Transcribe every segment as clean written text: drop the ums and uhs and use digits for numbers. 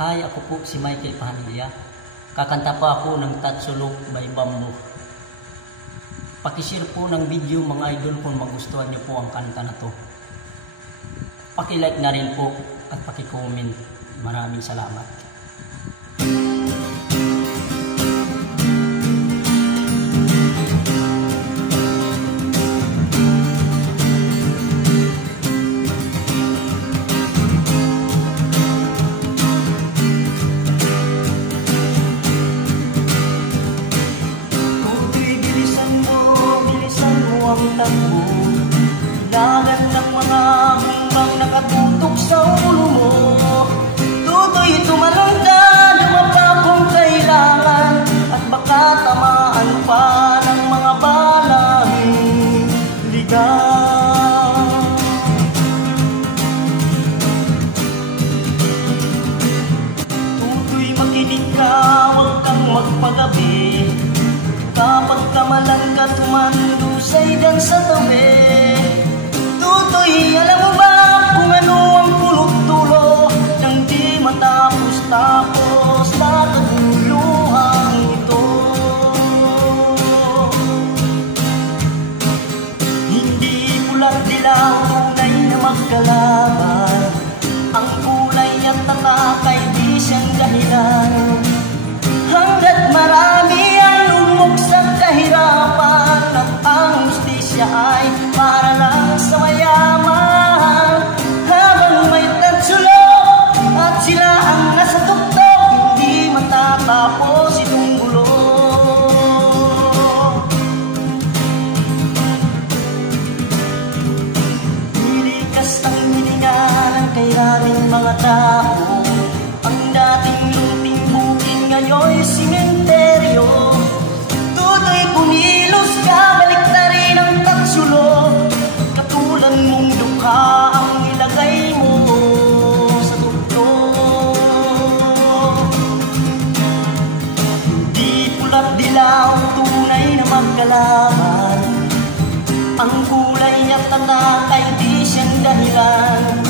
Hi, ako po si Michael Pahanilla. Kakanta po ako ng Tatsulok by Bamboo. Pakishare po ng video mga idol kung magustuhan niyo po ang kanta na to. Paki-like na rin po at paki-comment. Maraming salamat. Kailangan ng mga humbang nakatutok sa ulo mo. Tutoy tumalon ka, lumapa kung kailangan, at baka tamaan pa ng mga balang ligaw. Tutoy makinig ka, huwag kang magpagabi. Kapag kamalan ka tumandusay dan sa tabi. Tutoy, alam mo ba kung ano ang pulot-tulo nang di matapos-tapos na kaguluhang ito? Hindi pula't dilaw, tunay na magkalaban. Ang kulay at tatak ay di siyang dahilan. Hanggat marami ang lumog sa kahirapan, at ang justisya ay para lang sa mayaman. Habang may tatsulok at sila ang nasa tuktok, hindi matatapos itong gulo. Nilikas ang hininga ng kairaming mga tao. Ang dating lunting bukid ngayon'y simenteryo. Tutoy kumilos ka, balik na rin ang tatsulok. Katulad mong dukha ang ilagay mo sa tuktok. Hindi pula't dilaw, tunay na magkalaban. Ang kulay at tatak ay di siyang dahilan.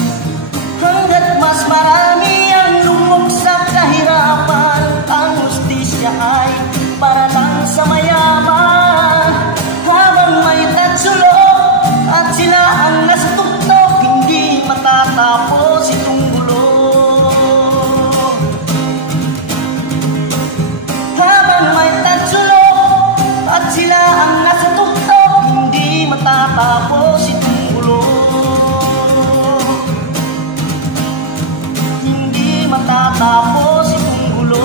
Hanggat mas marami ang lumog sa kahirapan, ang justisya ay para lang sa mayaman. Habang may tatsulok at sila ang nasa tuktok, hindi matatapos itong gulo. Habang may tatsulok at sila ang nasa tuktok, hindi matatapos itong gulo. Matatapos itong gulo.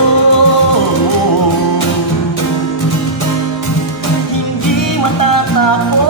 Hindi matatapos.